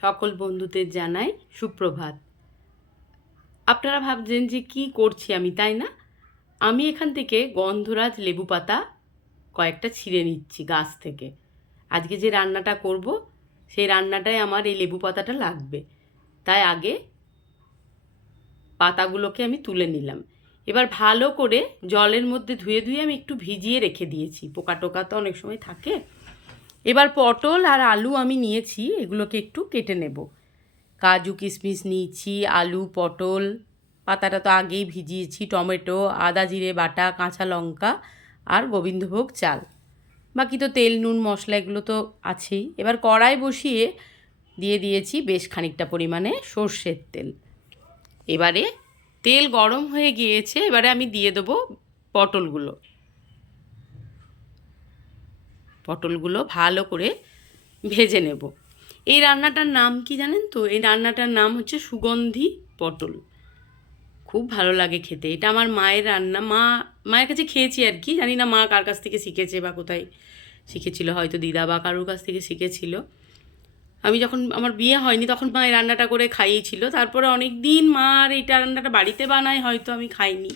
সকল বন্ধুদের জানাই সুপ্রভাত। আপনারা ভাবছেন যে কি করছি আমি, তাই না? আমি এখান থেকে গন্ধরাজ লেবু পাতা কয়েকটা ছিঁড়ে নিচ্ছি গাছ থেকে। আজকে যে রান্নাটা করব সেই রান্নাটায় আমার এই লেবু পাতাটা লাগবে, তাই আগে পাতাগুলোকে আমি তুলে নিলাম। এবার ভালো করে জলের মধ্যে ধুয়ে ধুয়ে আমি একটু ভিজিয়ে রেখে দিয়েছি, পোকা টোকা তো অনেক সময় থাকে। এবার পটল আর আলু আমি নিয়েছি, এগুলোকে একটু কেটে নেব। কাজু কিশমিশ নিয়েছি, আলু, পটল, পাতাটা তো আগেই ভিজিয়েছি, টমেটো, আদা জিরে বাটা, কাঁচা লঙ্কা আর গোবিন্দভোগ চাল। বাকি তো তেল নুন মশলা এগুলো তো আছেই। এবার কড়াই বসিয়ে দিয়ে দিয়েছি বেশ খানিকটা পরিমাণে সর্ষের তেল। এবারে তেল গরম হয়ে গিয়েছে, এবারে আমি দিয়ে দেবো পটলগুলো ভালো করে ভেজে নেব। এই রান্নাটার নাম কি জানেন তো? এই রান্নাটার নাম হচ্ছে সুগন্ধি পটল। খুব ভালো লাগে খেতে। এটা আমার মায়ের রান্না। মায়ের কাছে খেয়েছি আর কি, জানি না মা কার কাছ থেকে শিখেছে বা কোথায় শিখেছিল, হয়তো দিদা বা কারোর কাছ থেকে শিখেছিল। আমি যখন আমার বিয়ে হয়নি তখন মা এই রান্নাটা করে খাইয়েছিল। তারপরে অনেক দিন মা আর এইটা রান্নাটা বাড়িতে বানায়, হয়তো আমি খাইনি।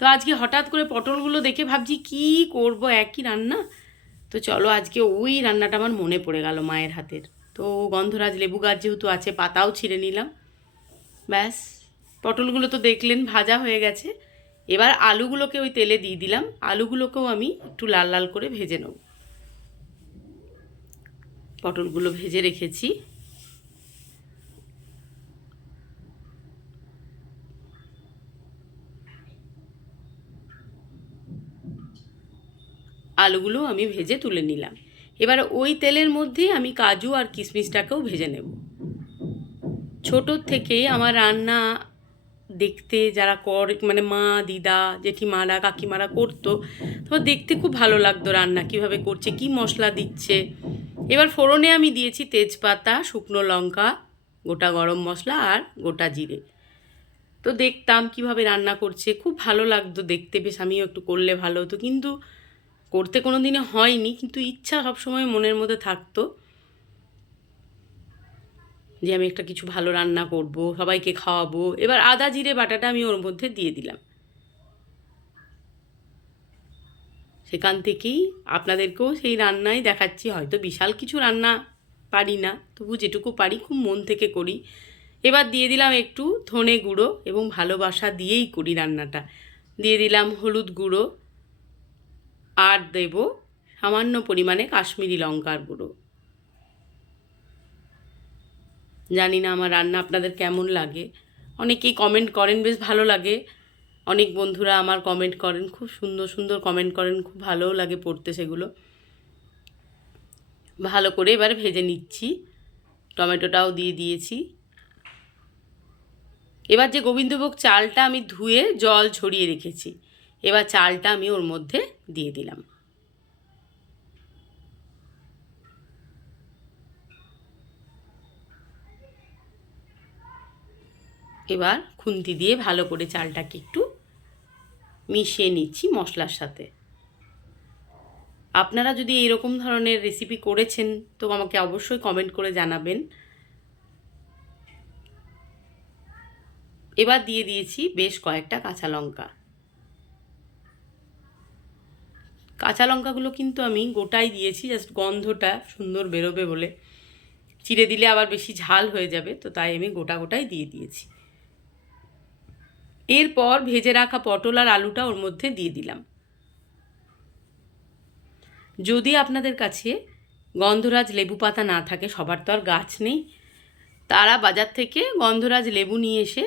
তো আজকে হঠাৎ করে পটলগুলো দেখে ভাবছি কি করব, একই রান্না। তো চলো আজকে ওই রান্নাটা আমার মনে পড়ে গেল মায়ের হাতের। তো গন্ধরাজ লেবু গাছ যেহেতু আছে, পাতাও ছিঁড়ে নিলাম। ব্যাস, পটলগুলো তো দেখলেন ভাজা হয়ে গেছে। এবার আলুগুলোকে ওই তেলে দিয়ে দিলাম। আলুগুলোকেও আমি একটু লাল লাল করে ভেজে নেব। পটলগুলো ভেজে রেখেছি। আলুগুলো আমি ভেজে তুলে নিলাম। এবার ওই তেলের মধ্যেই আমি কাজু আর কিশমিশটাকেও ভেজে নেব। ছোটোর থেকেই আমার রান্না দেখতে যারা মানে মা, দিদা, জেঠিমারা, কাকিমারা করতো, তো দেখতে খুব ভালো লাগতো রান্না কীভাবে করছে, কি মশলা দিচ্ছে। এবার ফোড়নে আমি দিয়েছি তেজপাতা, শুকনো লঙ্কা, গোটা গরম মশলা আর গোটা জিরে। তো দেখতাম কিভাবে রান্না করছে, খুব ভালো লাগতো দেখতে। বেশ আমিও একটু করলে ভালো হতো, কিন্তু করতে কোনো দিনে হয়নি। কিন্তু ইচ্ছা সবসময় মনের মধ্যে থাকতো যে আমি একটা কিছু ভালো রান্না করব, সবাইকে খাওয়াবো। এবার আদা জিরে বাটাটা আমি ওর মধ্যে দিয়ে দিলাম। সেখান থেকেই আপনাদেরকেও সেই রান্নাই দেখাচ্ছি। হয়তো বিশাল কিছু রান্না পারি না, তবু যেটুকু পারি খুব মন থেকে করি। এবার দিয়ে দিলাম একটু ধনে গুঁড়ো, এবং ভালোবাসা দিয়েই করি রান্নাটা। দিয়ে দিলাম হলুদ গুঁড়ো, আর দেব সামান্য পরিমাণে কাশ্মীরি লঙ্কার গুঁড়ো। জানি না আমার রান্না আপনাদের কেমন লাগে। অনেকেই কমেন্ট করেন, বেশ ভালো লাগে। অনেক বন্ধুরা আমার কমেন্ট করেন, খুব সুন্দর সুন্দর কমেন্ট করেন, খুব ভালোও লাগে পড়তে সেগুলো। ভালো করে এবারে ভেজে নিচ্ছি। টমেটোটাও দিয়ে দিয়েছি। এবার যে গোবিন্দভোগ চালটা আমি ধুয়ে জল ঝরিয়ে রেখেছি, এবার চালটা আমি ওর মধ্যে দিয়ে দিলাম। এবার খুন্তি দিয়ে ভালো করে চালটাকে একটু মিশিয়ে নিচ্ছি মশলার সাথে। আপনারা যদি এরকম ধরনের রেসিপি করেছেন তো আমাকে অবশ্যই কমেন্ট করে জানাবেন। এবার দিয়ে দিয়েছি বেশ কয়েকটা কাঁচা লঙ্কা। কাঁচা লঙ্কাগুলো কিন্তু আমি গোটাই দিয়েছি, জাস্ট গন্ধটা সুন্দর বেরোবে বলে। চিড়ে দিলে আবার বেশি ঝাল হয়ে যাবে, তো তাই আমি গোটা গোটাই দিয়ে দিয়েছি। এরপর ভেজে রাখা পটল আর আলুটা ওর মধ্যে দিয়ে দিলাম। যদি আপনাদের কাছে গন্ধরাজ লেবু পাতা না থাকে, সবার তো আর গাছ নেই, তারা বাজার থেকে গন্ধরাজ লেবু নিয়ে এসে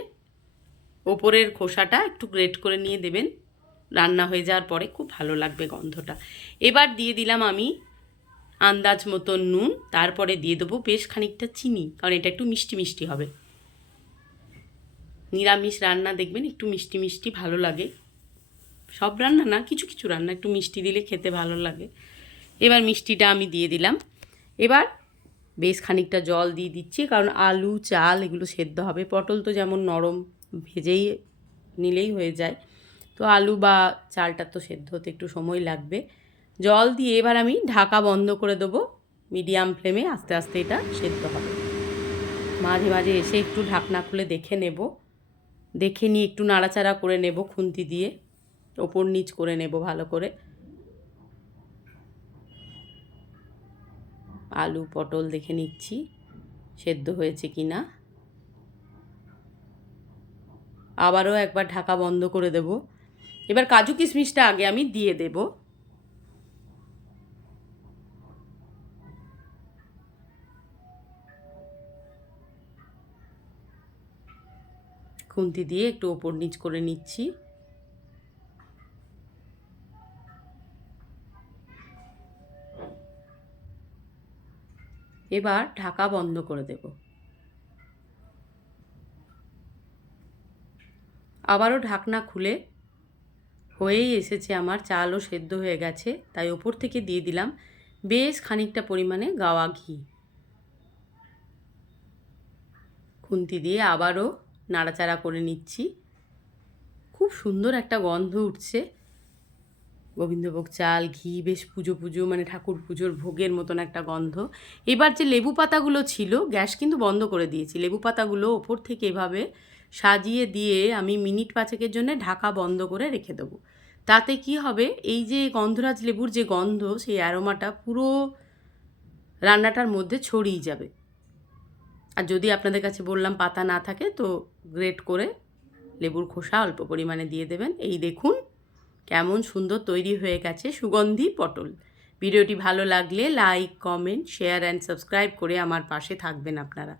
ওপরের খোসাটা একটু গ্রেট করে নিয়ে দেবেন। রান্না হয়ে যাওয়ার পরে খুব ভালো লাগবে গন্ধটা। এবার দিয়ে দিলাম আমি আন্দাজ মতন নুন, তারপরে দিয়ে দেবো বেশ খানিকটা চিনি, কারণ এটা একটু মিষ্টি মিষ্টি হবে। নিরামিষ রান্না দেখবেন একটু মিষ্টি মিষ্টি ভালো লাগে। সব রান্না না, কিছু কিছু রান্না একটু মিষ্টি দিলে খেতে ভালো লাগে। এবার মিষ্টিটা আমি দিয়ে দিলাম। এবার বেশ খানিকটা জল দিয়ে দিচ্ছি, কারণ আলু চাল এগুলো সেদ্ধ হবে। পটল তো যেমন নরম, ভেজেই নিলেই হয়ে যায়, তো আলু বা চালটা তো সেদ্ধ হতে একটু সময় লাগবে। জল দিয়ে এবার আমি ঢাকা বন্ধ করে দেবো। মিডিয়াম ফ্লেমে আস্তে আস্তে এটা সেদ্ধ হবে। মাঝে মাঝে এসে একটু ঢাকনা খুলে দেখে নেব, দেখে নিয়ে একটু নাড়াচাড়া করে নেব খুন্তি দিয়ে, ওপর নিচ করে নেব ভালো করে। আলু পটল দেখে নিচ্ছি সেদ্ধ হয়েছে কি না। আবারও একবার ঢাকা বন্ধ করে দেব। এবার কাজু কিশমিশটা আগে আমি দিয়ে দেব। খুন্তি দিয়ে একটু ওপর নিচ করে নিচ্ছি। এবার ঢাকা বন্ধ করে দেব। আবারও ঢাকনা খুলে হয়েই এসেছে আমার, চালও সেদ্ধ হয়ে গেছে, তাই ওপর থেকে দিয়ে দিলাম বেশ খানিকটা পরিমাণে গাওয়া ঘি। খুন্তি দিয়ে আবারও নাড়াচাড়া করে নিচ্ছি। খুব সুন্দর একটা গন্ধ উঠছে, গোবিন্দভোগ চাল ঘি, বেশ পুজো পুজো মানে ঠাকুর পুজোর ভোগের মতন একটা গন্ধ। এবার যে লেবু পাতাগুলো ছিল, গ্যাস কিন্তু বন্ধ করে দিয়েছি, লেবু পাতাগুলো ওপর থেকে এভাবে সাজিয়ে দিয়ে আমি মিনিট 5 জন্য ঢাকা বন্ধ করে রেখে দেবো। তাতে কি হবে, এই যে গন্ধরাজ লেবুর যে গন্ধ, সেই অ্যারোমাটা পুরো রান্নাটার মধ্যে ছড়িয়ে যাবে। আর যদি আপনাদের কাছে বললাম পাতা না থাকে, তো গ্রেট করে লেবুর খোসা অল্প পরিমাণে দিয়ে দেবেন। এই দেখুন কেমন সুন্দর তৈরি হয়ে গেছে সুগন্ধি পটল। ভিডিওটি ভালো লাগলে like, comment, share and subscribe করে আমার পাশে থাকবেন আপনারা।